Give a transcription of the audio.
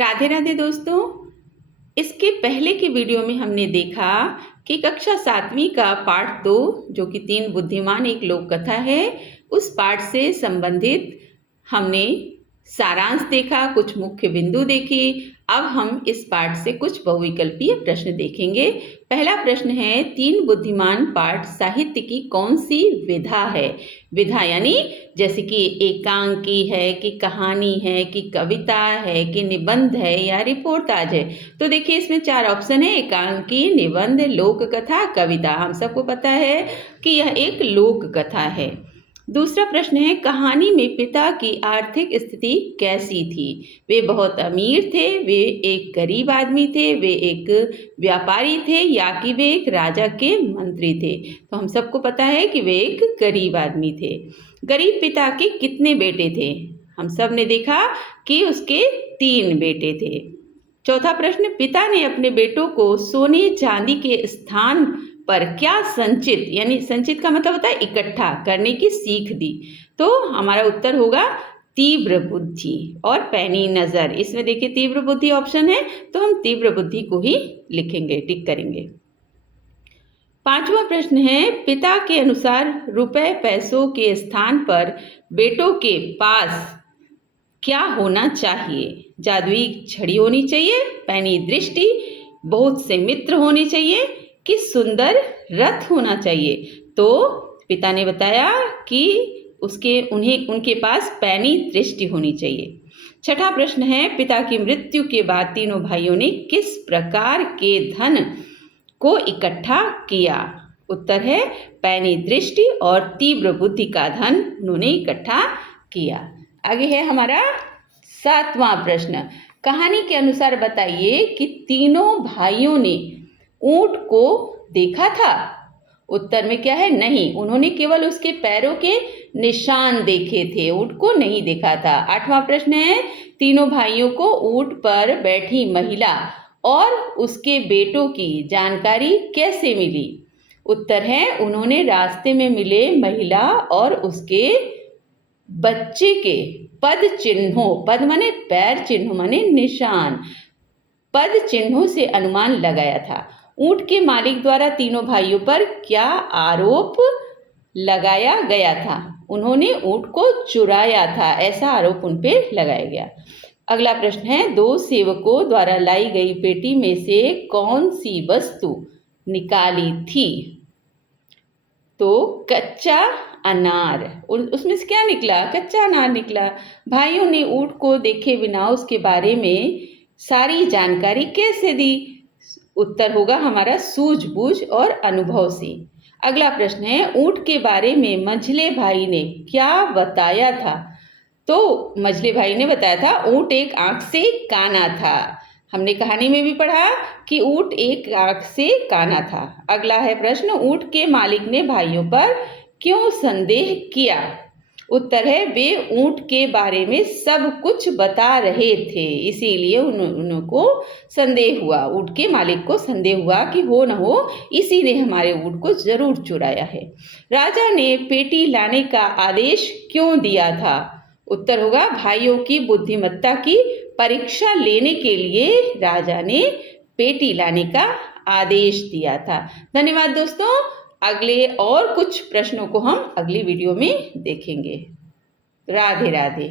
राधे राधे दोस्तों। इसके पहले की वीडियो में हमने देखा कि कक्षा 7वीं का पाठ 2 जो कि 3 बुद्धिमान एक लोक कथा है, उस पाठ से संबंधित हमने सारांश देखा, कुछ मुख्य बिंदु देखी। अब हम इस पाठ से कुछ बहुविकल्पीय प्रश्न देखेंगे। पहला प्रश्न है, 3 बुद्धिमान पाठ साहित्य की कौन सी विधा है? विधा यानी जैसे कि एकांकी है, कि कहानी है, कि कविता है, कि निबंध है या रिपोर्टाज है। तो देखिए इसमें 4 ऑप्शन है, एकांकी, निबंध, लोक कथा, कविता। हम सबको पता है कि यह एक लोक कथा है। दूसरा प्रश्न है, कहानी में पिता की आर्थिक स्थिति कैसी थी? वे बहुत अमीर थे, वे एक गरीब आदमी थे, वे एक व्यापारी थे या कि वे एक राजा के मंत्री थे? तो हम सबको पता है कि वे एक गरीब आदमी थे। गरीब पिता के कितने बेटे थे? हम सब ने देखा कि उसके 3 बेटे थे। चौथा प्रश्न, पिता ने अपने बेटों को सोने चांदी के स्थान पर क्या संचित, यानी संचित का मतलब होता है इकट्ठा करने की सीख दी? तो हमारा उत्तर होगा तीव्र बुद्धि और पैनी नजर। इसमें देखिए तीव्र बुद्धि ऑप्शन है, तो हम तीव्र बुद्धि को ही लिखेंगे, टिक करेंगे। 5वां प्रश्न है, पिता के अनुसार रुपए पैसों के स्थान पर बेटों के पास क्या होना चाहिए? जादुई छड़ी होनी चाहिए, पैनी दृष्टि, बहुत से मित्र होने चाहिए, कि सुंदर रथ होना चाहिए? तो पिता ने बताया कि उनके पास पैनी दृष्टि होनी चाहिए। छठा प्रश्न है, पिता की मृत्यु के बाद तीनों भाइयों ने किस प्रकार के धन को इकट्ठा किया? उत्तर है पैनी दृष्टि और तीव्र बुद्धि का धन उन्होंने इकट्ठा किया। आगे है हमारा 7वां प्रश्न, कहानी के अनुसार बताइए कि तीनों भाइयों ने ऊंट को देखा था? उत्तर में क्या है, नहीं, उन्होंने केवल उसके पैरों के निशान देखे थे, ऊंट को नहीं देखा था। 8वां प्रश्न है, तीनों भाइयों को ऊंट पर बैठी महिला और उसके बेटों की जानकारी कैसे मिली? उत्तर है, उन्होंने रास्ते में मिले महिला और उसके बच्चे के पद चिन्हों, पद माने पैर, चिन्ह माने निशान, पद चिन्हों से अनुमान लगाया था। ऊंट के मालिक द्वारा तीनों भाइयों पर क्या आरोप लगाया गया था? उन्होंने ऊंट को चुराया था, ऐसा आरोप उन पर लगाया गया। अगला प्रश्न है, 2 सेवकों द्वारा लाई गई पेटी में से कौन सी वस्तु निकाली थी? तो कच्चा अनार। उसमें से क्या निकला? कच्चा अनार निकला। भाइयों ने ऊंट को देखे बिना उसके बारे में सारी जानकारी कैसे दी? उत्तर होगा हमारा सूझबूझ और अनुभव से। अगला प्रश्न है, ऊंट के बारे में मंझले भाई ने क्या बताया था? तो मंझले भाई ने बताया था ऊंट एक आंख से काना था। हमने कहानी में भी पढ़ा कि ऊंट एक आंख से काना था। अगला है प्रश्न, ऊंट के मालिक ने भाइयों पर क्यों संदेह किया? उत्तर है, वे ऊंट के बारे में सब कुछ बता रहे थे, इसीलिए उनको संदेह हुआ, ऊंट के मालिक को संदेह हुआ कि हो न हो इसी ने हमारे ऊंट को जरूर चुराया है। राजा ने पेटी लाने का आदेश क्यों दिया था? उत्तर होगा, भाइयों की बुद्धिमत्ता की परीक्षा लेने के लिए राजा ने पेटी लाने का आदेश दिया था। धन्यवाद दोस्तों। अगले और कुछ प्रश्नों को हम अगली वीडियो में देखेंगे। राधे राधे।